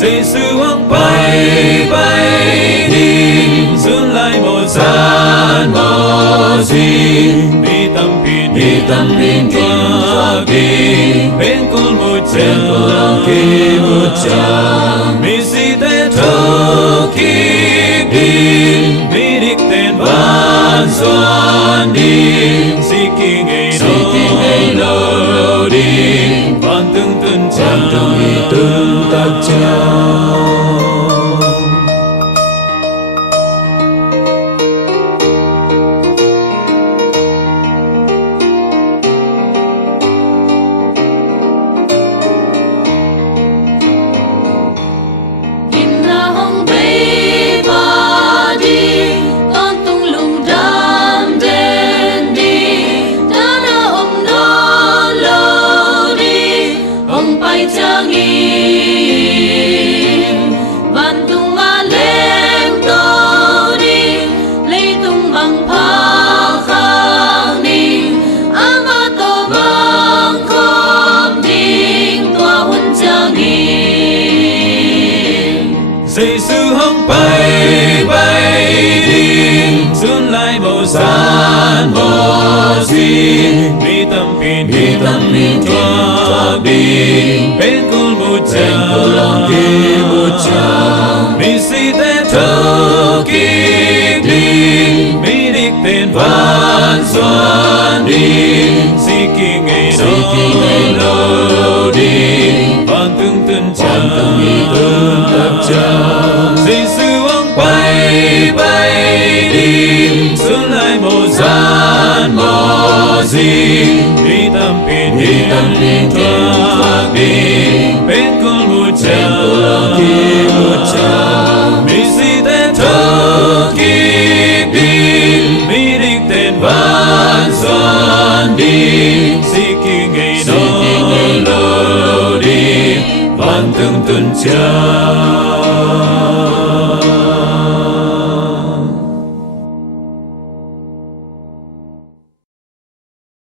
Giêsu hăng bay bay đi xuân lại một gian mò gì đi tâm pin qua đi bên cồn một tràng mi si te thâu kịp đi mi đích tên van doan đi si kỳ ngày lâu đi van tương tân chàng Giêsu hăng bay bay đi xuân lại một gian mò gì mi tâm pin qua đi bên cồn một tràng mi si te thâu kịp đi mi đích tên van doan đi si kỳ ngày lâu đi van tương tân chàng Giêsu hăng bay bay đi xuân lại một gian mò gì mi tâm pin qua đi bên cồn một tràng mi si te thâu kịp đi mi đích tên van doan đi si kỳ ngày lâu đi van tương tân chàng